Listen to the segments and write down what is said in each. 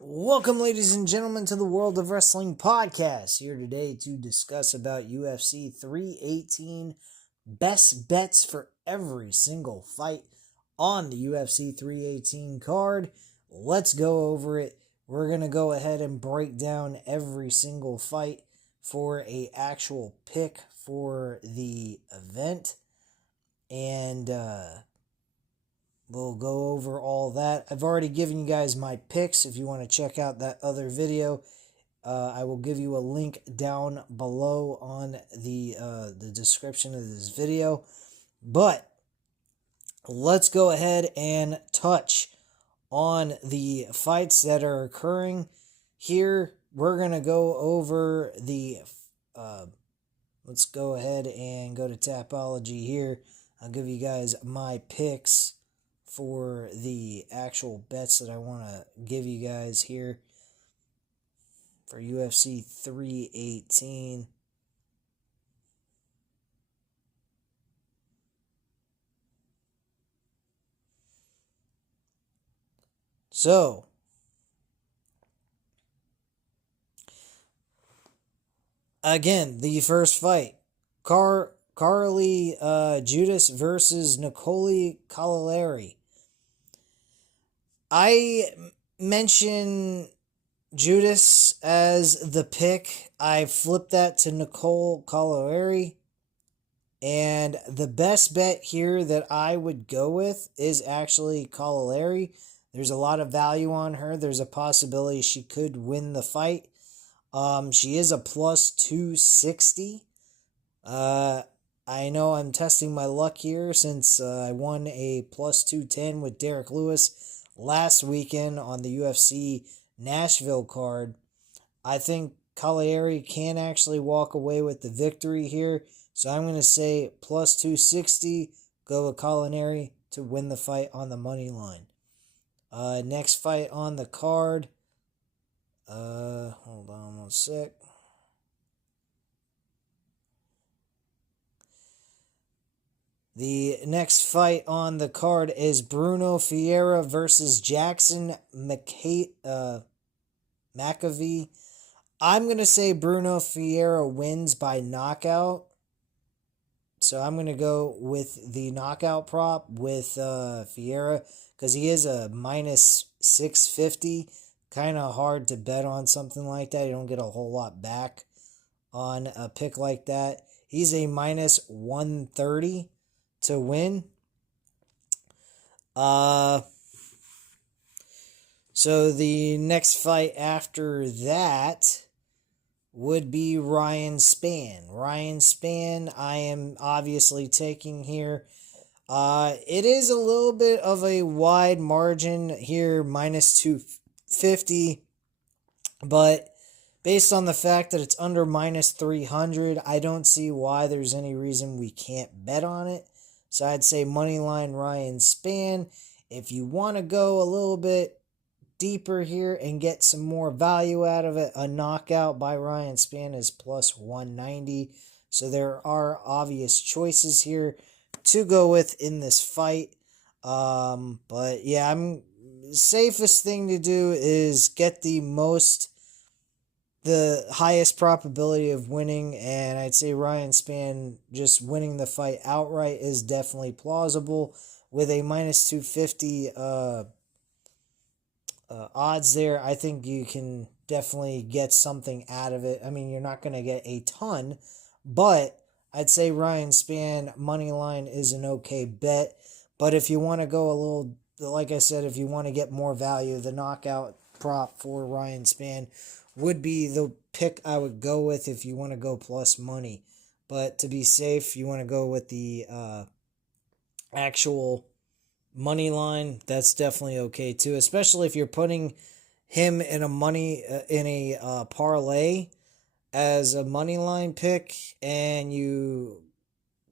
Welcome, ladies and gentlemen, to the World of Wrestling podcast. Here today to discuss about UFC 318 best bets for every single fight on the UFC 318 card. Let's go over it. We're going to go ahead and break down every single fight for a actual pick for the event. And we'll go over all that. I've already given you guys my picks. If you want to check out that other video, I will give you a link down below on the description of this video. But let's go ahead and touch on the fights that are occurring here. We're going to go over the... let's go ahead and go to Tapology here. I'll give you guys my picks for the actual bets that I want to give you guys here for UFC 318. So, again, the first fight, Carly Judas versus Nicole Calalari. I mentioned Judas as the pick. I flipped that to Nicole Calalari. And the best bet here that I would go with is actually Calalari. There's a lot of value on her. There's a possibility she could win the fight. She is a plus 260. I know I'm testing my luck here since I won a plus 210 with Derek Lewis last weekend on the UFC Nashville card. I think Calalari can actually walk away with the victory here. So I'm going to say plus 260, go with Calalari to win the fight on the money line. Next fight on the card. Hold on one sec. The next fight on the card is Bruno Ferreira versus Jackson McAfee. I'm going to say Bruno Ferreira wins by knockout. So I'm going to go with the knockout prop with Ferreira because he is a minus 650. Kind of hard to bet on something like that. You don't get a whole lot back on a pick like that. He's a minus 130 to win. So the next fight after that would be Ryan Spann. Ryan Spann, I am obviously taking here. It is a little bit of a wide margin here, minus 250. But based on the fact that it's under minus 300, I don't see why there's any reason we can't bet on it. So I'd say moneyline Ryan Spann. If you want to go a little bit deeper here and get some more value out of it, a knockout by Ryan Spann is plus 190. So there are obvious choices here to go with in this fight. But yeah, safest thing to do is get the highest probability of winning, and I'd say Ryan Spann just winning the fight outright is definitely plausible with a minus 250 odds there. I think you can definitely get something out of it. I mean, you're not going to get a ton, but I'd say Ryan Spann money line is an okay bet. But if you want to go a little, like I said, if you want to get more value, the knockout prop for Ryan Spann would be the pick I would go with if you want to go plus money. But to be safe, you want to go with the actual money line. That's definitely okay too, especially if you're putting him in a parlay as a money line pick, and you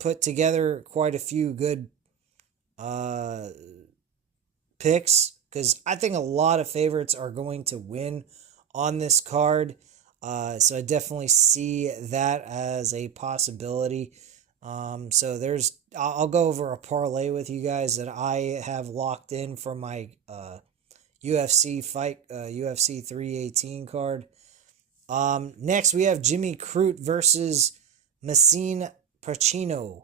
put together quite a few good picks, because I think a lot of favorites are going to win on this card. So I definitely see that as a possibility. So I'll go over a parlay with you guys that I have locked in for my UFC 318 card. Next, we have Jimmy Crute versus Massine Pacino.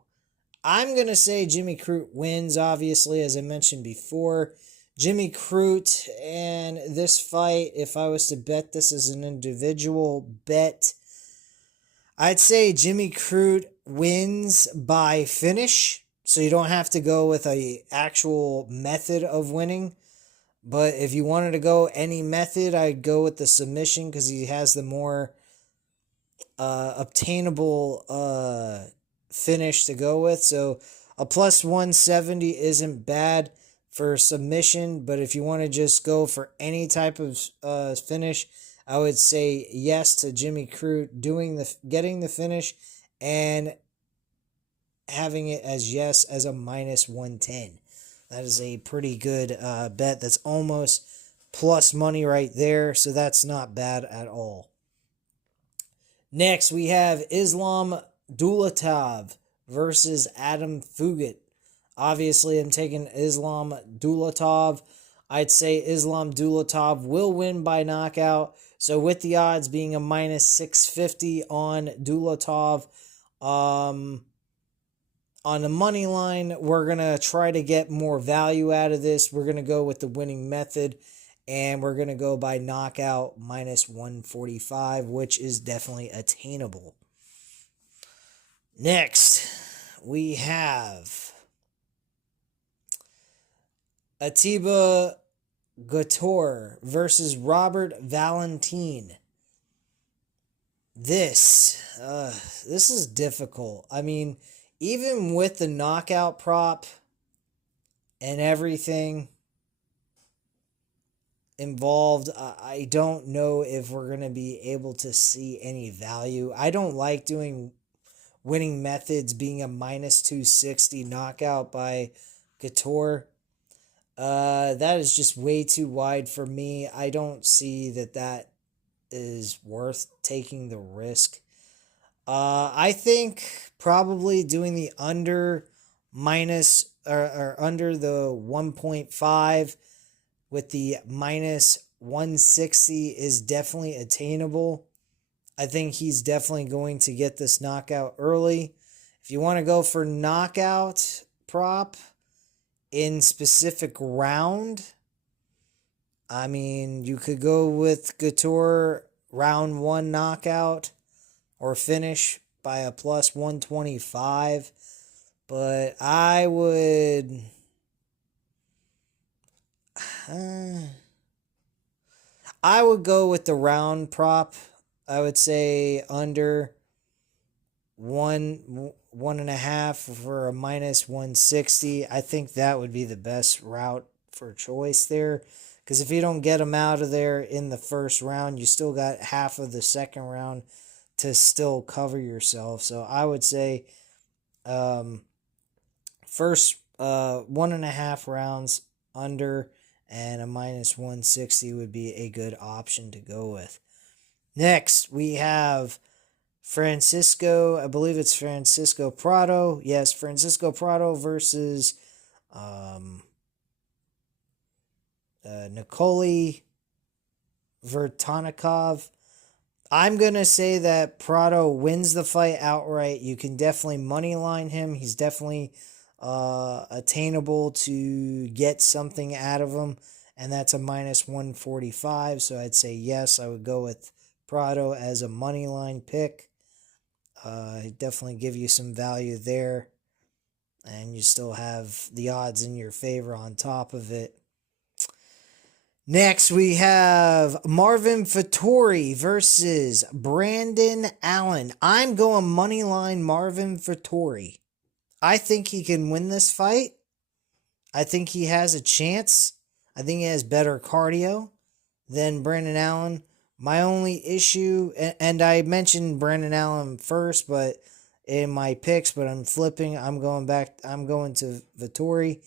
I'm going to say Jimmy Crute wins, obviously, as I mentioned before. Jimmy Crute and this fight, if I was to bet this as an individual bet, I'd say Jimmy Crute wins by finish, so you don't have to go with a actual method of winning. But if you wanted to go any method, I'd go with the submission because he has the more obtainable finish to go with. So a plus 170 isn't bad for submission, but if you want to just go for any type of finish, I would say yes to Jimmy Crute getting the finish and having it as yes as a minus 110. That is a pretty good bet. That's almost plus money right there, so that's not bad at all. Next, we have Islam Dulatov versus Adam Fugat. Obviously, I'm taking Islam Dulatov. I'd say Islam Dulatov will win by knockout. So with the odds being a minus 650 on Dulatov, on the money line, we're going to try to get more value out of this. We're going to go with the winning method, and we're going to go by knockout minus 145, which is definitely attainable. Next, we have Atiba Couture versus Robert Valentin. This is difficult. I mean, even with the knockout prop and everything involved, I don't know if we're going to be able to see any value. I don't like doing winning methods being a minus 260 knockout by Couture. That is just way too wide for me. I don't see that is worth taking the risk. I think probably doing the under minus or under the 1.5 with the minus 160 is definitely attainable. I think he's definitely going to get this knockout early. If you want to go for knockout prop in specific round, I mean, you could go with Couture round 1 knockout or finish by a plus 125. But I would go with the round prop. I would say under 1.5 for a minus 160. I think that would be the best route for choice there. Because if you don't get them out of there in the first round, you still got half of the second round to still cover yourself. So I would say first 1.5 rounds under and a minus 160 would be a good option to go with. Next, we have Francisco, I believe it's Francisco Prado. Yes, Francisco Prado versus Nikolai Vertonikov. I'm going to say that Prado wins the fight outright. You can definitely money line him. He's definitely attainable to get something out of him, and that's a minus 145. So I'd say yes, I would go with Prado as a money line pick. Definitely give you some value there, and you still have the odds in your favor on top of it. Next, we have Marvin Vettori versus Brandon Allen. I'm going moneyline Marvin Vettori. I think he can win this fight. I think he has a chance. I think he has better cardio than Brandon Allen. My only issue, and I mentioned Brandon Allen first, but in my picks, but I'm flipping. I'm going to Vettori.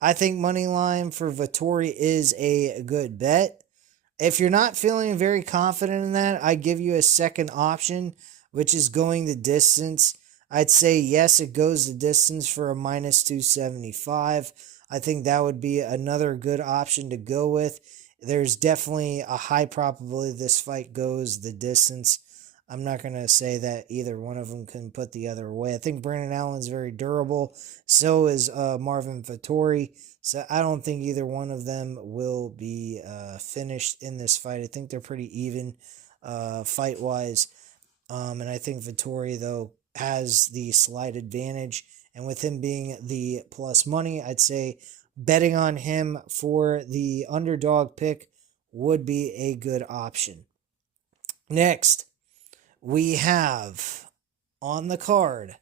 I think money line for Vettori is a good bet. If you're not feeling very confident in that, I give you a second option, which is going the distance. I'd say yes, it goes the distance for a minus 275. I think that would be another good option to go with. There's definitely a high probability this fight goes the distance. I'm not going to say that either one of them can put the other away. I think Brandon Allen's very durable. So is Marvin Vettori. So I don't think either one of them will be finished in this fight. I think they're pretty even fight-wise. And I think Vettori, though, has the slight advantage. And with him being the plus money, I'd say betting on him for the underdog pick would be a good option. Next, we have on the card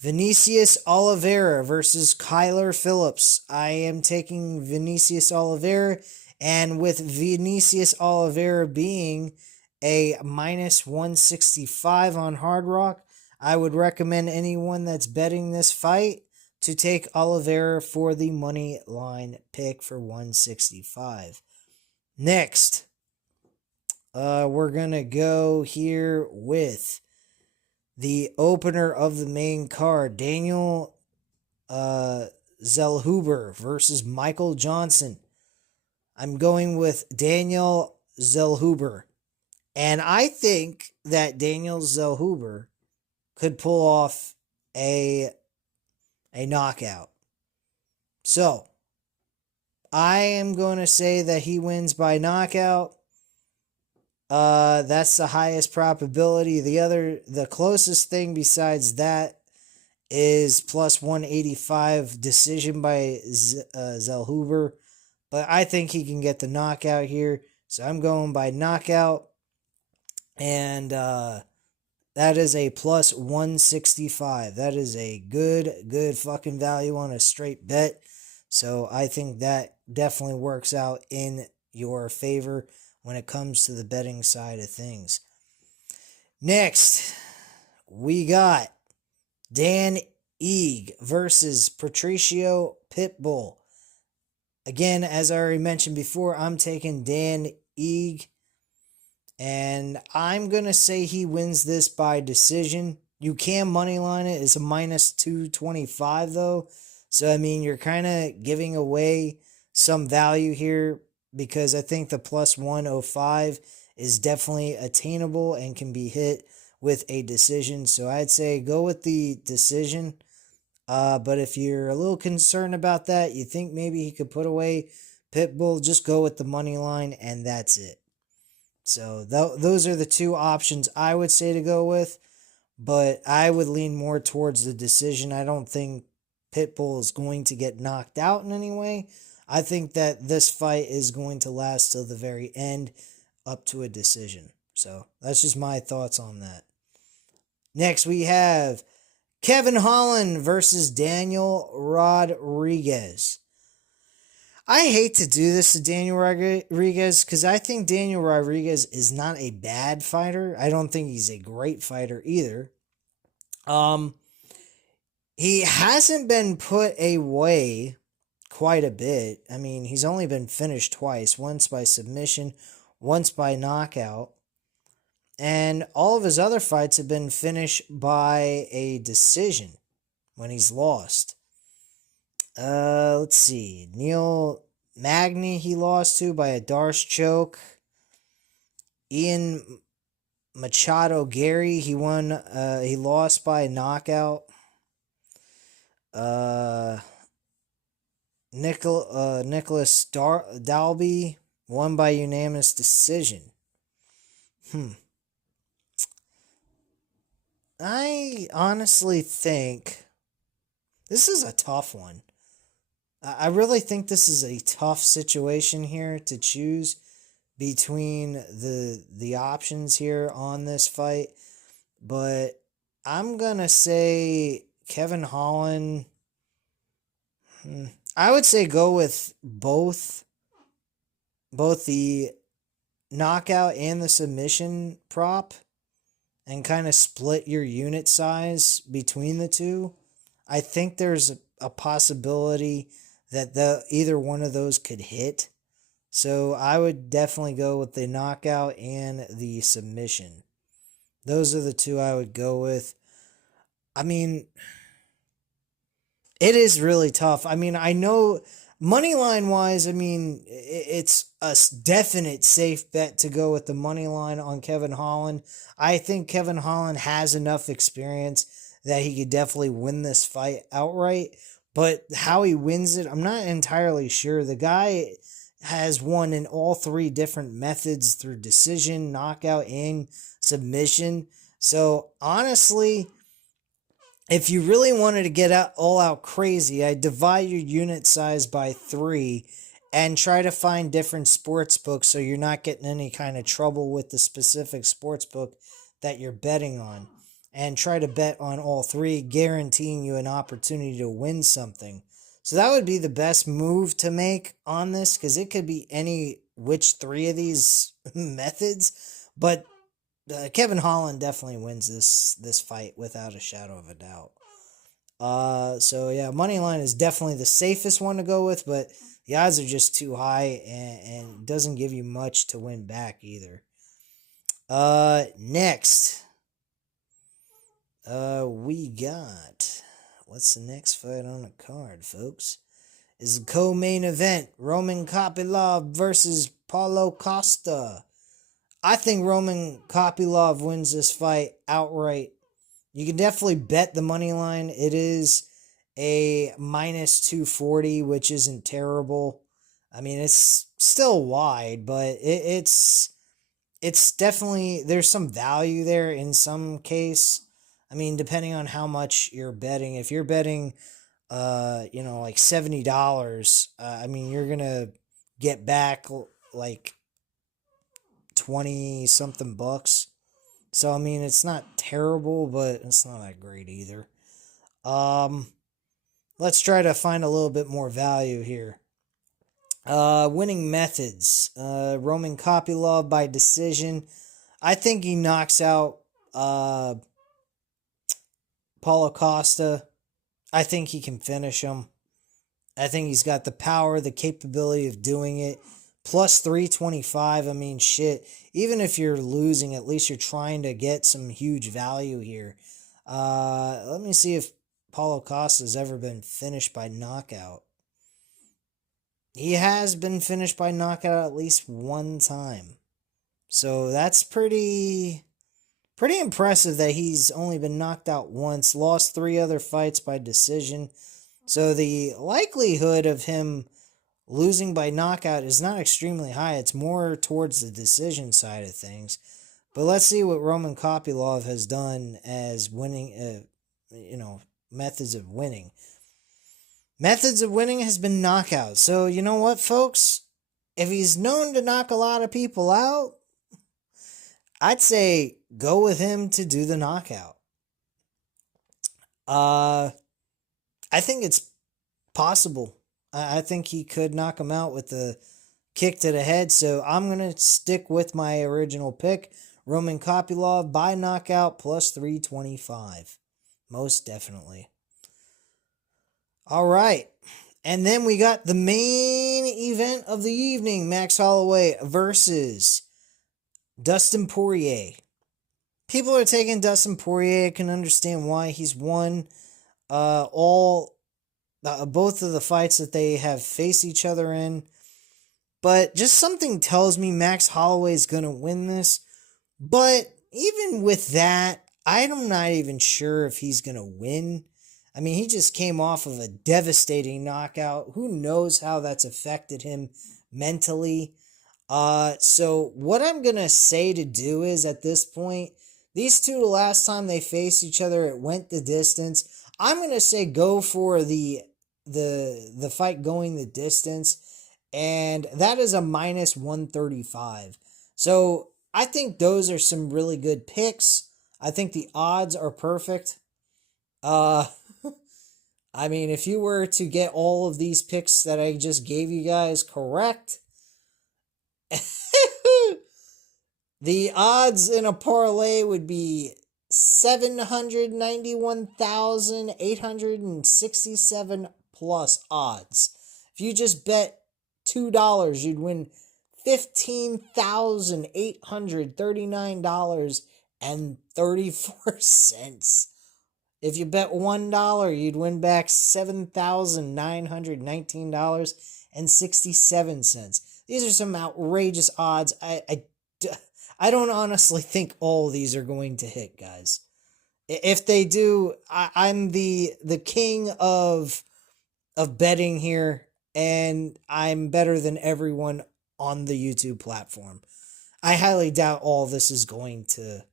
Vinicius Oliveira versus Kyler Phillips. I am taking Vinicius Oliveira, and with Vinicius Oliveira being a minus 165 on Hard Rock, I would recommend anyone that's betting this fight to take Oliveira for the money line pick for 165. Next, we're going to go here with the opener of the main card, Daniel Zellhuber versus Michael Johnson. I'm going with Daniel Zellhuber. And I think that Daniel Zellhuber could pull off a knockout. So, I am going to say that he wins by knockout. That's the highest probability. The closest thing besides that is plus 185 decision by Zellhuber. But I think he can get the knockout here. So I'm going by knockout. And that is a plus 165. That is a good fucking value on a straight bet. So I think that definitely works out in your favor when it comes to the betting side of things. Next, we got Dan Ige versus Patricio Pitbull. Again, as I already mentioned before, I'm taking Dan Ige. And I'm going to say he wins this by decision. You can moneyline it. It's a minus 225, though. So, I mean, you're kind of giving away some value here because I think the plus 105 is definitely attainable and can be hit with a decision. So, I'd say go with the decision. But if you're a little concerned about that, you think maybe he could put away Pitbull, just go with the money line, and that's it. So those are the two options I would say to go with, but I would lean more towards the decision. I don't think Pitbull is going to get knocked out in any way. I think that this fight is going to last till the very end, up to a decision. So that's just my thoughts on that. Next, we have Kevin Holland versus Daniel Rodriguez. I hate to do this to Daniel Rodriguez because I think Daniel Rodriguez is not a bad fighter. I don't think he's a great fighter either. He hasn't been put away quite a bit. I mean, he's only been finished twice, once by submission, once by knockout. And all of his other fights have been finished by a decision when he's lost. Let's see. Neil Magny he lost to by a Darce choke. Ian Machado Gary he lost by a knockout. Nicholas Dalby won by unanimous decision. I honestly think this is a tough one. I really think this is a tough situation here to choose between the options here on this fight. But I'm going to say Kevin Holland. I would say go with both the knockout and the submission prop and kind of split your unit size between the two. I think there's a possibility that either one of those could hit. So I would definitely go with the knockout and the submission. Those are the two I would go with. I mean, It is really tough. I mean, I know money line wise, I mean, it's a definite safe bet to go with the money line on Kevin Holland. I think Kevin Holland has enough experience that he could definitely win this fight outright. But how he wins it, I'm not entirely sure. The guy has won in all three different methods through decision, knockout, and submission. So honestly, if you really wanted to get out all out crazy, I'd divide your unit size by three and try to find different sports books so you're not getting any kind of trouble with the specific sports book that you're betting on. And try to bet on all three, guaranteeing you an opportunity to win something. So that would be the best move to make on this, because it could be any which three of these methods. But Kevin Holland definitely wins this fight without a shadow of a doubt. So yeah, money line is definitely the safest one to go with, but the odds are just too high and doesn't give you much to win back either. Next, we got, what's the next fight on the card, folks? Is the co-main event Roman Kopylov versus Paulo Costa. I think Roman Kopylov wins this fight outright. You can definitely bet the money line. It is a minus 240, which isn't terrible. I mean, it's still wide, but it's definitely, there's some value there in some case. I mean, depending on how much you're betting. If you're betting, like $70, I mean, you're going to get back like 20 something bucks. So I mean, it's not terrible, but it's not that great either. Let's try to find a little bit more value here. Winning methods. Roman Kopylov by decision. I think he knocks out Paulo Costa. I think he can finish him. I think he's got the power, the capability of doing it. Plus 325, I mean, shit. Even if you're losing, at least you're trying to get some huge value here. Let me see if Paulo Costa has ever been finished by knockout. He has been finished by knockout at least one time. So that's pretty impressive that he's only been knocked out once, lost 3 other fights by decision. So the likelihood of him losing by knockout is not extremely high. It's more towards the decision side of things. But let's see what Roman Kopylov has done as winning, methods of winning. Methods of winning has been knockout. So you know what, folks? If he's known to knock a lot of people out, I'd say go with him to do the knockout. I think it's possible. I think he could knock him out with the kick to the head. So I'm going to stick with my original pick. Roman Kopylov by knockout plus 325. Most definitely. All right. And then we got the main event of the evening. Max Holloway versus Dustin Poirier. People are taking Dustin Poirier. I can understand why. He's won both of the fights that they have faced each other in. But just something tells me Max Holloway is going to win this. But even with that, I'm not even sure if he's going to win. I mean, he just came off of a devastating knockout. Who knows how that's affected him mentally? So what I'm going to say to do is, at this point, these two, the last time they faced each other, it went the distance. I'm going to say go for the fight going the distance, and that is a minus 135. So I think those are some really good picks. I think the odds are perfect. I mean, if you were to get all of these picks that I just gave you guys correct, the odds in a parlay would be 791,867 plus odds. If you just bet $2, you'd win $15,839.34. If you bet $1, you'd win back $7,919.67. These are some outrageous odds. I don't honestly think all these are going to hit, guys. If they do, I'm the king of betting here, and I'm better than everyone on the YouTube platform. I highly doubt all this is going to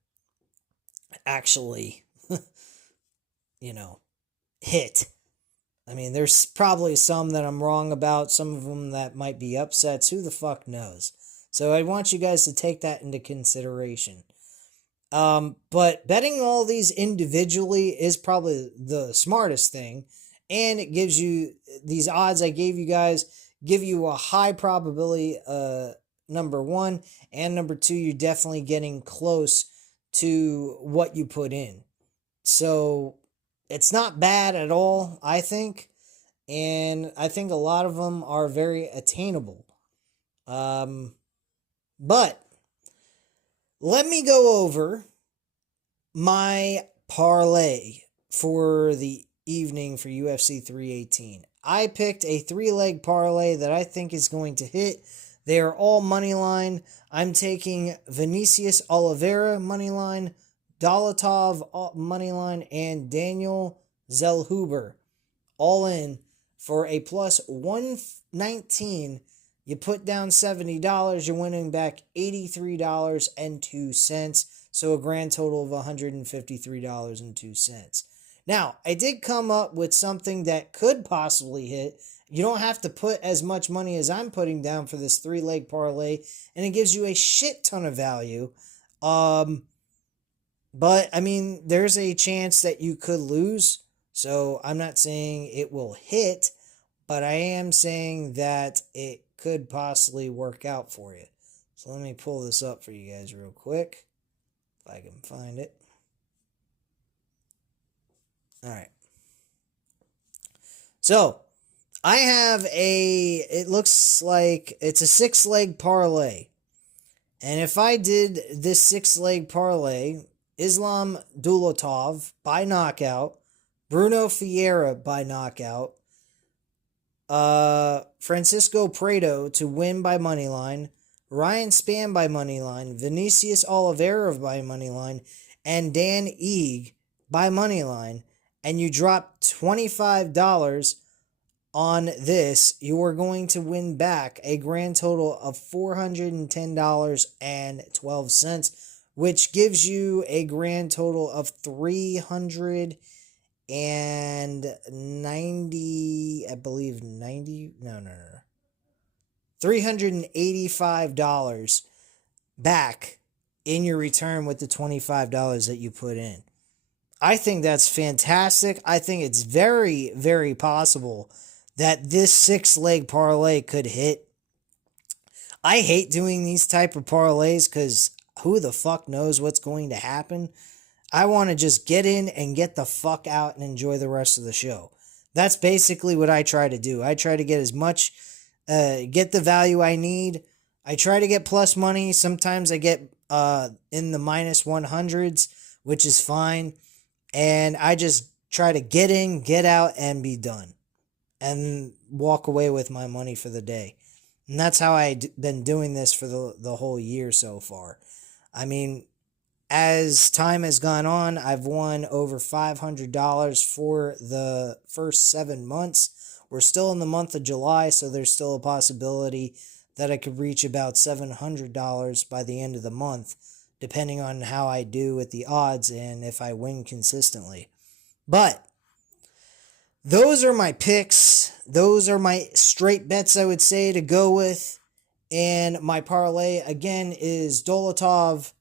actually, hit. I mean, there's probably some that I'm wrong about, some of them that might be upsets. Who the fuck knows? So I want you guys to take that into consideration. But betting all these individually is probably the smartest thing. And it gives you these odds I gave you guys, give you a high probability, number one. And number two, you're definitely getting close to what you put in. So it's not bad at all, I think. And I think a lot of them are very attainable. But let me go over my parlay for the evening for UFC 318. I picked a 3-leg parlay that I think is going to hit. They are all money line. I'm taking Vinicius Oliveira money line, Dolotov money line, and Daniel Zellhuber all in for a plus 119. You put down $70, you're winning back $83.02. So a grand total of $153.02. Now, I did come up with something that could possibly hit. You don't have to put as much money as I'm putting down for this 3-leg parlay, and it gives you a shit ton of value. But, I mean, there's a chance that you could lose, so I'm not saying it will hit, but I am saying that it could possibly work out for you. So let me pull this up for you guys real quick, if I can find it. All right. So, I have it looks like it's a 6-leg parlay. And if I did this 6-leg parlay, Islam Dulotov by knockout, Bruno Ferreira by knockout, Francisco Prado to win by moneyline, Ryan Spann by moneyline, Vinicius Oliveira by moneyline, and Dan Ige by moneyline, and you drop $25 on this, you are going to win back a grand total of $410.12, which gives you a grand total of $390, I believe, $385 back in your return with the $25 that you put in. I think that's fantastic. I think it's very, very possible that this 6-leg parlay could hit. I hate doing these type of parlays because who the fuck knows what's going to happen. I want to just get in and get the fuck out and enjoy the rest of the show. That's basically what I try to do. I try to get as much, get the value I need. I try to get plus money. Sometimes I get in the minus 100s, which is fine. And I just try to get in, get out, and be done. And walk away with my money for the day. And that's how I've been doing this for the whole year so far. I mean, as time has gone on, I've won over $500 for the first 7 months. We're still in the month of July, so there's still a possibility that I could reach about $700 by the end of the month, depending on how I do with the odds and if I win consistently. But those are my picks. Those are my straight bets, I would say, to go with. And my parlay, again, is Dolotov,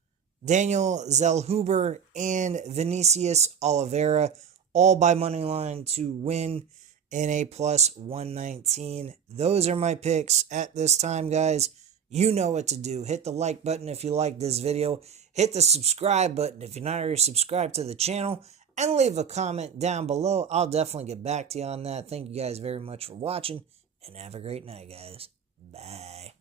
Daniel Zellhuber, and Vinicius Oliveira, all by money line to win in a plus 119. Those are my picks at this time, guys. You know what to do. Hit the like button if you like this video. Hit the subscribe button if you're not already subscribed to the channel. And leave a comment down below. I'll definitely get back to you on that. Thank you guys very much for watching. And have a great night, guys. Bye.